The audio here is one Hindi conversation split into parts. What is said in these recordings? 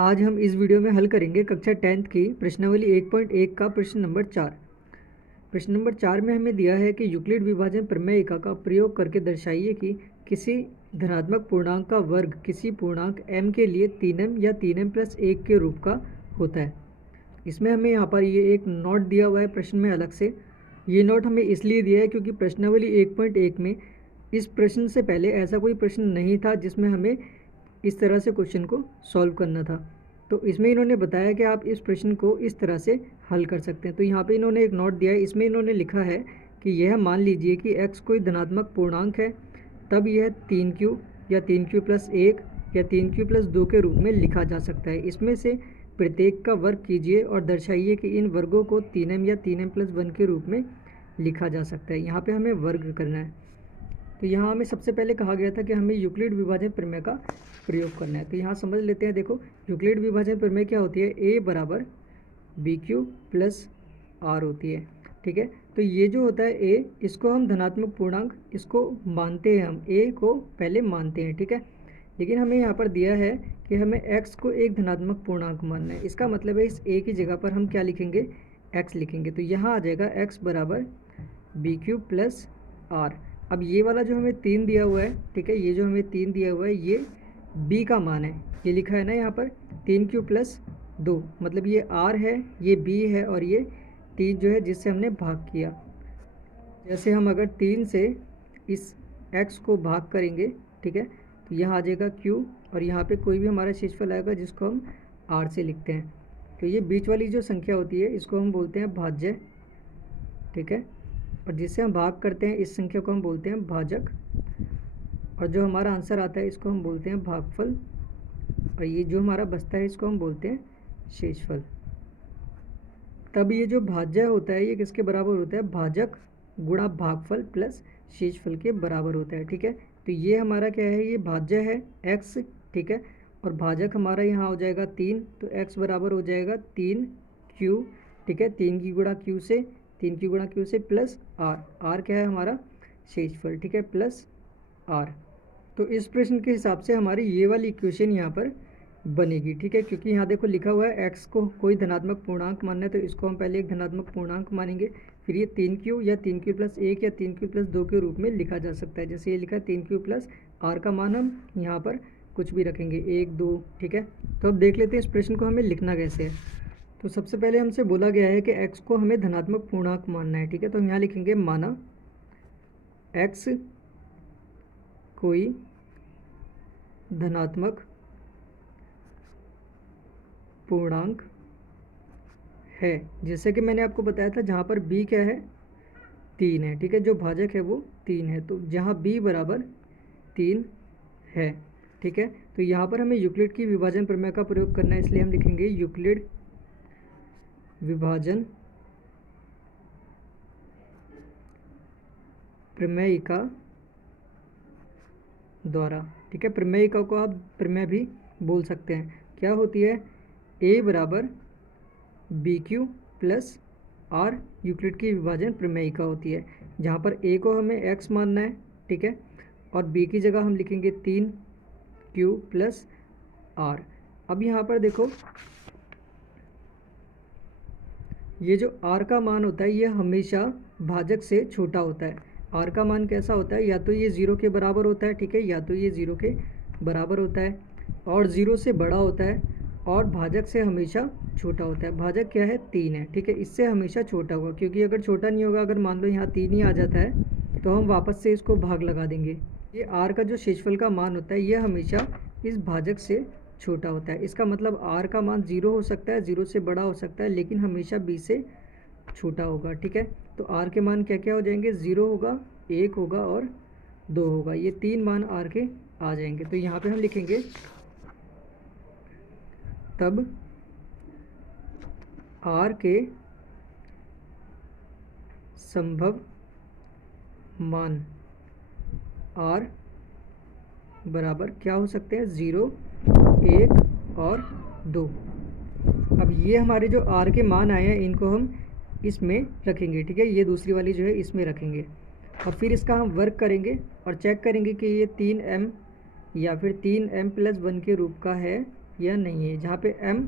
आज हम इस वीडियो में हल करेंगे कक्षा 10th की प्रश्नावली 1.1 का प्रश्न नंबर 4। प्रश्न नंबर 4 में हमें दिया है कि यूक्लिड विभाजन प्रमेयिका का प्रयोग करके दर्शाइए कि किसी धनात्मक पूर्णांक का वर्ग किसी पूर्णांक m के लिए 3m या 3m+1 के रूप का होता है। इसमें हमें यहाँ पर ये एक नोट दिया हुआ है प्रश्न में अलग से। ये नोट हमें इसलिए दिया है क्योंकि प्रश्नावली 1.1 में इस प्रश्न से पहले ऐसा कोई प्रश्न नहीं था जिसमें हमें इस तरह से क्वेश्चन को सॉल्व करना था। तो इसमें इन्होंने बताया कि आप इस प्रश्न को इस तरह से हल कर सकते हैं। तो यहाँ पे इन्होंने एक नोट दिया है, इसमें इन्होंने लिखा है कि यह मान लीजिए कि x कोई धनात्मक पूर्णांक है, तब यह 3q या 3q+1 या 3q+2 के रूप में लिखा जा सकता है। इसमें से प्रत्येक का वर्ग कीजिए और दर्शाइए कि इन वर्गों को 3m या 3m+1 के रूप में लिखा जा सकता है। यहाँ पर हमें वर्ग करना है। तो यहाँ हमें सबसे पहले कहा गया था कि हमें यूक्लिड विभाजन प्रमेय का प्रयोग करना है। तो यहाँ समझ लेते हैं। देखो, यूक्लिड विभाजन प्रमेय क्या होती है? a बराबर bq प्लस r होती है। ठीक है, तो ये जो होता है a, इसको हम धनात्मक पूर्णांक इसको मानते हैं, हम a को पहले मानते हैं। ठीक है, लेकिन हमें यहाँ पर दिया है कि हमें x को एक धनात्मक पूर्णांक मानना है। इसका मतलब है इस a की जगह पर हम क्या लिखेंगे? x लिखेंगे। तो यहाँ आ जाएगा x बराबर bq प्लस r। अब ये वाला जो हमें 3 दिया हुआ है, ठीक है, ये जो हमें 3 दिया हुआ है ये b का मान है। ये लिखा है ना यहाँ पर 3q+2, मतलब ये r है, ये b है और ये 3 जो है जिससे हमने भाग किया। जैसे हम अगर 3 से इस x को भाग करेंगे, ठीक है, तो यहाँ आ जाएगा q और यहाँ पे कोई भी हमारा शेषफल आएगा जिसको हम r से लिखते हैं। तो ये बीच वाली जो संख्या होती है इसको हम बोलते हैं भाज्य। ठीक है, और जिससे हम भाग करते हैं इस संख्या को हम बोलते हैं भाजक, और जो हमारा आंसर आता है इसको हम बोलते हैं भागफल, और ये जो हमारा बचता है इसको हम बोलते हैं शेषफल। तब ये जो भाज्य होता है ये किसके बराबर होता है? भाजक गुणा भागफल प्लस शेषफल के बराबर होता है। ठीक है, तो ये हमारा क्या है? ये भाज्य है x। ठीक है, और भाजक हमारा यहाँ हो जाएगा 3, तो x बराबर हो जाएगा 3q। ठीक है, 3 की गुणा q से, 3 की गुणा q से प्लस r क्या है हमारा? शेषफल। ठीक है, प्लस r। तो इस प्रश्न के हिसाब से हमारी ये वाली इक्वेशन यहाँ पर बनेगी। ठीक है, क्योंकि यहाँ देखो लिखा हुआ है x को कोई धनात्मक पूर्णांक मानना है, तो इसको हम पहले एक धनात्मक पूर्णांक मानेंगे। फिर ये 3q या 3q+1 या 3q+2 के रूप में लिखा जा सकता है। जैसे ये लिखा है 3q+r का मान हम यहाँ पर कुछ भी रखेंगे, 1 2। ठीक है, तो अब देख लेते हैं इस प्रश्न को हमें लिखना कैसे है। तो सबसे पहले हमसे बोला गया है कि x को हमें धनात्मक पूर्णांक मानना है। ठीक है, तो हम यहाँ लिखेंगे माना x कोई धनात्मक पूर्णांक है, जैसे कि मैंने आपको बताया था जहाँ पर b क्या है? 3 है। ठीक है, जो भाजक है वो 3 है, तो जहाँ b बराबर 3 है। ठीक है, तो यहाँ पर हमें यूक्लिड की विभाजन प्रमेय का प्रयोग करना है, इसलिए हम लिखेंगे यूक्लिड विभाजन प्रमेयिका द्वारा। ठीक है, प्रमेयिका को आप प्रमेय भी बोल सकते हैं। क्या होती है? a बराबर bq प्लस r यूक्लिड की विभाजन प्रमेयिका होती है, जहाँ पर a को हमें x मानना है। ठीक है, और b की जगह हम लिखेंगे 3q प्लस r। अब यहाँ पर देखो, ये जो r का मान होता है ये हमेशा भाजक से छोटा होता है। r का मान कैसा होता है? या तो ये 0 के बराबर होता है, ठीक है, या तो ये 0 के बराबर होता है, और 0 से बड़ा होता है, और भाजक से हमेशा छोटा होता है। भाजक क्या है? 3 है। ठीक है, इससे हमेशा छोटा होगा, क्योंकि अगर छोटा नहीं होगा, अगर मान लो यहाँ 3 ही आ जाता है तो हम वापस से इसको भाग लगा देंगे। ये r का जो शेषफल का मान होता है ये हमेशा इस भाजक से छोटा होता है। इसका मतलब r का मान 0 हो सकता है, 0 से बड़ा हो सकता है, लेकिन हमेशा b से छोटा होगा। ठीक है, तो r के मान क्या क्या हो जाएंगे? 0 होगा, 1 होगा और 2 होगा। ये 3 मान r के आ जाएंगे। तो यहाँ पे हम लिखेंगे तब r के संभव मान r बराबर क्या हो सकते हैं? 0 1 और 2। अब ये हमारे जो r के मान आए हैं इनको हम इसमें रखेंगे। ठीक है, ये दूसरी वाली जो है इसमें रखेंगे, और फिर इसका हम वर्क करेंगे और चेक करेंगे कि ये 3m या फिर 3m+1 के रूप का है या नहीं है, जहाँ पे m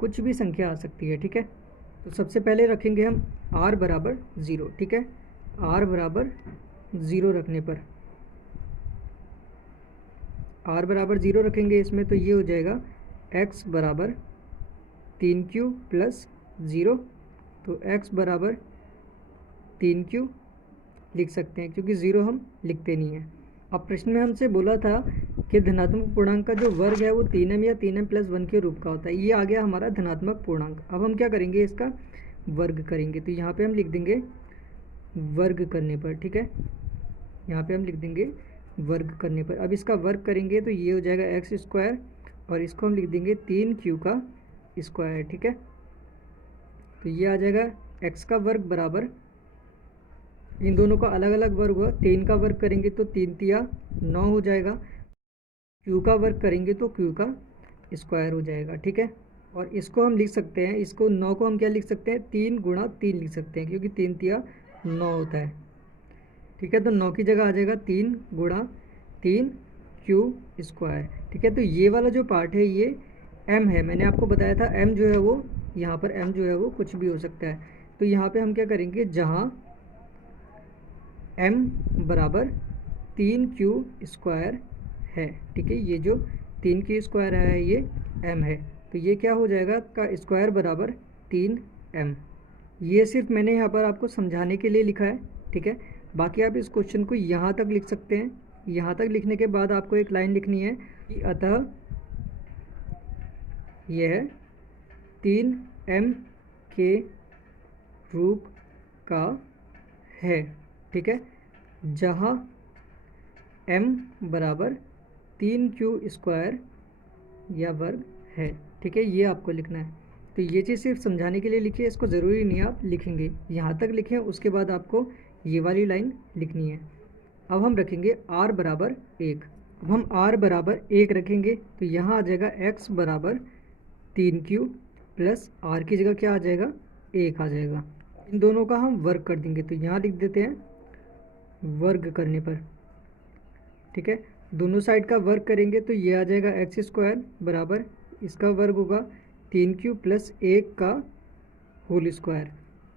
कुछ भी संख्या आ सकती है। ठीक है, तो सबसे पहले रखेंगे हम r बराबर 0। ठीक है, r बराबर 0 रखने पर r बराबर 0 रखेंगे इसमें, तो ये हो जाएगा x बराबर 3q प्लस 0। तो x बराबर 3q लिख सकते हैं, क्योंकि 0 हम लिखते नहीं हैं। अब प्रश्न में हमसे बोला था कि धनात्मक पूर्णांक का जो वर्ग है वो 3m या 3m प्लस 1 के रूप का होता है। ये आ गया हमारा धनात्मक पूर्णांक। अब हम क्या करेंगे, इसका वर्ग करेंगे। तो यहाँ पे हम लिख देंगे वर्ग करने पर। ठीक है, यहाँ पे हम लिख देंगे वर्ग करने पर। अब इसका वर्ग करेंगे तो ये हो जाएगा एक्स स्क्वायर, और इसको हम लिख देंगे 3q का स्क्वायर। ठीक है, तो ये आ जाएगा x का वर्ग बराबर, इन दोनों का अलग अलग वर्ग हुआ, 3 का वर्ग करेंगे तो 3 तिया 9 हो जाएगा, q का वर्ग करेंगे तो q का स्क्वायर हो जाएगा। ठीक है, और इसको हम लिख सकते हैं, इसको 9 को हम क्या लिख सकते हैं, 3 गुणा 3 लिख सकते हैं, क्योंकि 3 तिया 9 होता है। ठीक है, तो 9 की जगह आ जाएगा 3 गुणा 3 q स्क्वायर। ठीक है, तो ये वाला जो पार्ट है ये m है। मैंने आपको बताया था m जो है वो, यहाँ पर m जो है वो कुछ भी हो सकता है। तो यहाँ पे हम क्या करेंगे, जहाँ m बराबर 3q स्क्वायर है, ठीक है, ये जो 3q स्क्वायर है ये m है, तो ये क्या हो जाएगा का स्क्वायर बराबर 3m। ये सिर्फ मैंने यहाँ पर आपको समझाने के लिए लिखा है। ठीक है, बाकी आप इस क्वेश्चन को यहाँ तक लिख सकते हैं। यहाँ तक लिखने के बाद आपको एक लाइन लिखनी है कि अतः यह 3m के रूप का है। ठीक है, जहाँ m बराबर 3q स्क्वायर या वर्ग है। ठीक है, ये आपको लिखना है। तो ये चीज़ सिर्फ समझाने के लिए लिखिए, इसको ज़रूरी नहीं आप लिखेंगे, यहाँ तक लिखें, उसके बाद आपको ये वाली लाइन लिखनी है। अब हम रखेंगे r बराबर 1। अब हम r बराबर 1 रखेंगे तो यहाँ आ जाएगा x बराबर 3q प्लस r की जगह क्या आ जाएगा, 1 आ जाएगा। इन दोनों का हम वर्ग कर देंगे, तो यहाँ लिख देते हैं वर्ग करने पर। ठीक है, दोनों साइड का वर्ग करेंगे तो ये आ जाएगा एक्स स्क्वायर बराबर, इसका वर्ग होगा 3q प्लस 1 का होल स्क्वायर।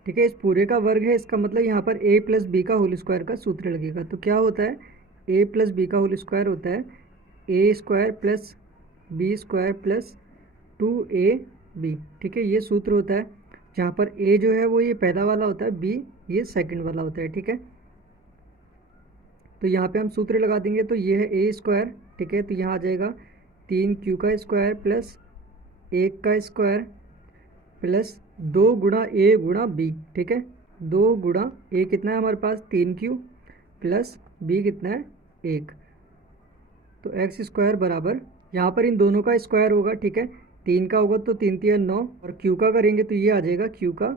ठीक है, इस पूरे का वर्ग है, इसका मतलब यहाँ पर a प्लस बी का होल स्क्वायर का सूत्र लगेगा। तो क्या होता है, a प्लस बी का होल स्क्वायर होता है a square plus B square plus 2ab। ठीक है, ये सूत्र होता है, जहाँ पर a जो है वो ये पहला वाला होता है, b ये सेकंड वाला होता है। ठीक है, तो यहाँ पे हम सूत्र लगा देंगे, तो ये है a स्क्वायर। ठीक है, तो यहाँ आ जाएगा 3q का स्क्वायर प्लस 1 का स्क्वायर प्लस 2 गुणा a गुणा b। ठीक है, 2 गुणा a कितना है हमारे पास, 3q प्लस b कितना है, 1। तो एक्स स्क्वायर बराबर, यहाँ पर इन दोनों का स्क्वायर होगा। ठीक है, 3 का होगा तो 3 तिया 9, और q का करेंगे तो ये आ जाएगा q का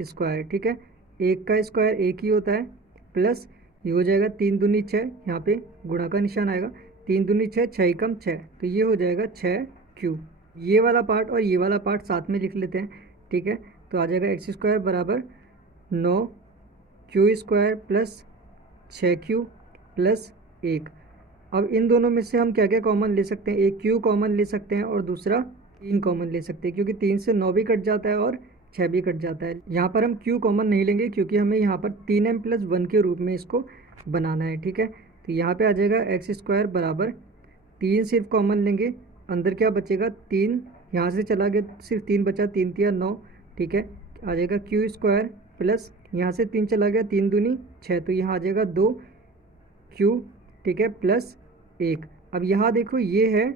स्क्वायर। ठीक है, 1 का स्क्वायर 1 ही होता है, प्लस ये हो जाएगा 3 दूनी 6, यहाँ पे गुणा का निशान आएगा, 3 दूनी 6, 6 कम 6, तो ये हो जाएगा 6q। ये वाला पार्ट और ये वाला पार्ट साथ में लिख लेते हैं। ठीक है, तो आ जाएगा एक्स स्क्वायर बराबर 9q square plus 6q plus 1। अब इन दोनों में से हम क्या क्या कॉमन ले सकते हैं, एक q कॉमन ले सकते हैं और दूसरा 3 कॉमन ले सकते हैं, क्योंकि 3 से 9 भी कट जाता है और 6 भी कट जाता है। यहाँ पर हम q कॉमन नहीं लेंगे, क्योंकि हमें यहाँ पर 3m प्लस 1 के रूप में इसको बनाना है। ठीक है, तो यहाँ पे आ जाएगा एक्स स्क्वायर बराबर 3 सिर्फ कॉमन लेंगे, अंदर क्या बचेगा, 3 यहाँ से चला गया, सिर्फ 3 बचा, 3 तिया 9। ठीक है, आ जाएगा q स्क्वायर प्लस यहाँ से 3 चला गया, 3 दूनी 6, तो यहाँ आ जाएगा 2q। ठीक है, प्लस 1। अब यहाँ देखो ये है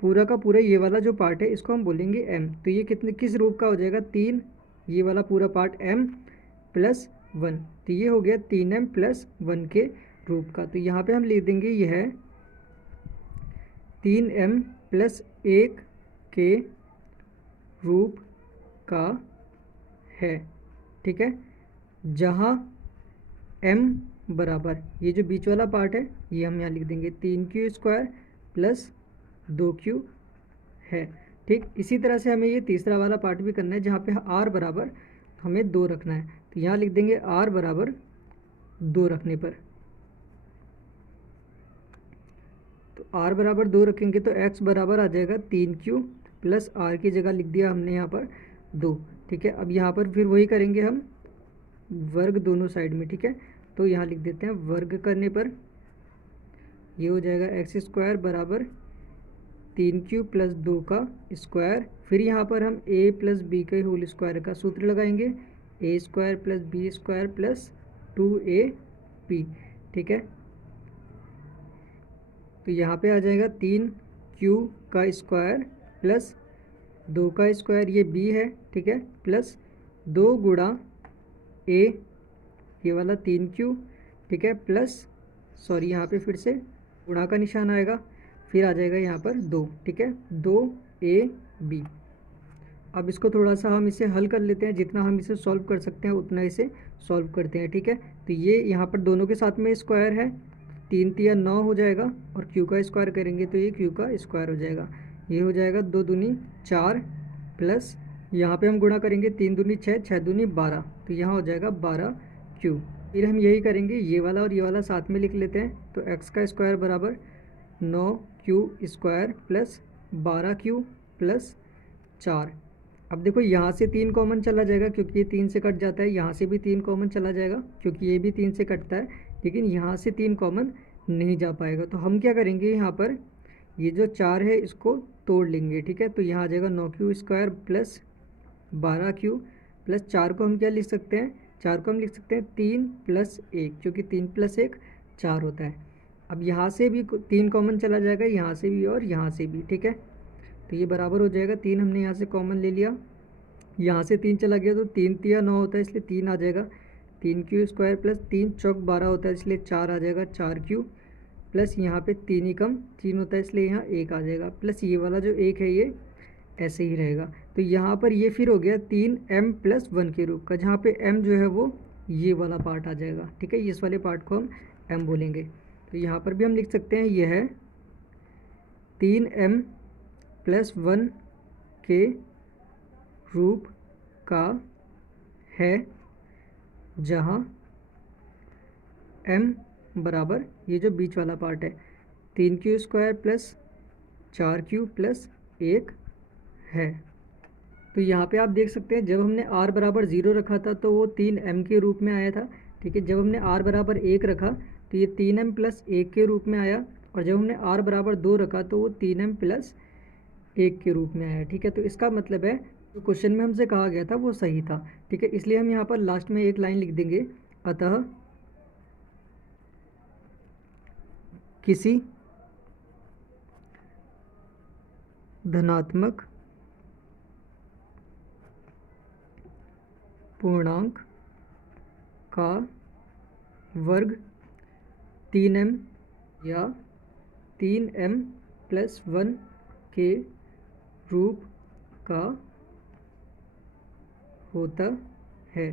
पूरा का पूरा, ये वाला जो पार्ट है इसको हम बोलेंगे m। तो ये कितने किस रूप का हो जाएगा, 3, ये वाला पूरा पार्ट m प्लस 1, तो ये हो गया 3m प्लस 1 के रूप का। तो यहाँ पे हम लिख देंगे यह 3m प्लस 1 के रूप का है। ठीक है, जहाँ m बराबर, ये जो बीच वाला पार्ट है ये हम यहाँ लिख देंगे 3q स्क्वायर प्लस 2q है। ठीक, इसी तरह से हमें ये तीसरा वाला पार्ट भी करना है, जहाँ पे r बराबर हमें 2 रखना है। तो यहाँ लिख देंगे r बराबर 2 रखने पर, तो r बराबर 2 रखेंगे तो x बराबर आ जाएगा 3q प्लस आर की जगह लिख दिया हमने यहाँ पर 2। ठीक है, अब यहाँ पर फिर वही करेंगे हम, वर्ग दोनों साइड में। ठीक है, तो यहाँ लिख देते हैं वर्ग करने पर ये हो जाएगा एक्स स्क्वायर बराबर 3 क्यूब प्लस 2 का स्क्वायर। फिर यहाँ पर हम ए प्लस बी के होल स्क्वायर का सूत्र लगाएंगे, a square plus B square plus 2ab। ठीक है, तो यहाँ पे आ जाएगा 3q का स्क्वायर प्लस 2 का स्क्वायर, ये b है। ठीक है, प्लस 2 गुणा a, ये वाला 3q। ठीक है, प्लस सॉरी यहाँ पे फिर से गुणा का निशान आएगा, फिर आ जाएगा यहाँ पर 2। ठीक है, 2ab। अब इसको थोड़ा सा हम इसे हल कर लेते हैं, जितना हम इसे सॉल्व कर सकते हैं उतना इसे सॉल्व करते हैं। ठीक है, तो ये यहाँ पर दोनों के साथ में स्क्वायर है, 3 तिया 9 हो जाएगा, और q का स्क्वायर करेंगे तो ये q का स्क्वायर हो जाएगा। ये हो जाएगा 2 दूनी 4 प्लस यहाँ पे हम गुणा करेंगे 3 दूनी 6, 6 दूनी 12, तो यहाँ हो जाएगा 12q। फिर हम यही करेंगे, ये वाला और ये वाला साथ में लिख लेते हैं, तो x का स्क्वायर बराबर 9q square plus 12q plus 4। अब देखो यहाँ से 3 कॉमन चला जाएगा क्योंकि ये 3 से कट जाता है, यहाँ से भी 3 कॉमन चला जाएगा क्योंकि ये भी 3 से कटता है, लेकिन यहाँ से 3 कॉमन नहीं जा पाएगा। तो हम क्या करेंगे, यहाँ पर ये जो 4 है इसको तोड़ लेंगे। ठीक है, तो यहाँ आ जाएगा 9q square plus 12q plus 4 को हम क्या लिख सकते हैं, 4 को हम लिख सकते हैं 3 प्लस 1, क्योंकि 3 प्लस 1 4 होता है। अब यहाँ से भी 3 कॉमन चला जाएगा, यहाँ से भी और यहाँ से भी। ठीक है, तो ये बराबर हो जाएगा 3 हमने यहाँ से कॉमन ले लिया, यहाँ से 3 चला गया तो 3 तिया 9 होता है, इसलिए 3 आ जाएगा। 3q स्क्वायर प्लस 3 चौक 12 होता है, इसलिए 4 आ जाएगा, 4q प्लस यहाँ पे 3 ही कम 3 होता है, इसलिए यहाँ 1 आ जाएगा, प्लस ये वाला जो 1 है ये ऐसे ही रहेगा। तो यहाँ पर ये फिर हो गया 3m प्लस 1 के रूप का, जहाँ पे m जो है वो ये वाला पार्ट आ जाएगा। ठीक है, इस वाले पार्ट को हम m बोलेंगे। तो यहाँ पर भी हम लिख सकते हैं ये है 3m प्लस 1 के रूप का है, जहाँ m बराबर ये जो बीच वाला पार्ट है 3q square plus 4q plus 1 है। तो यहाँ पे आप देख सकते हैं जब हमने r बराबर 0 रखा था तो वो 3m के रूप में आया था। ठीक है, जब हमने r बराबर 1 रखा तो ये 3m प्लस 1 के रूप में आया, और जब हमने r बराबर 2 रखा तो वो 3m प्लस 1 के रूप में आया। ठीक है, तो इसका मतलब है जो क्वेश्चन में हमसे कहा गया था वो सही था। ठीक है, इसलिए हम यहाँ पर लास्ट में एक लाइन लिख देंगे, अतः किसी धनात्मक पूर्णांक का वर्ग 3m या 3m प्लस 1 के रूप का होता है।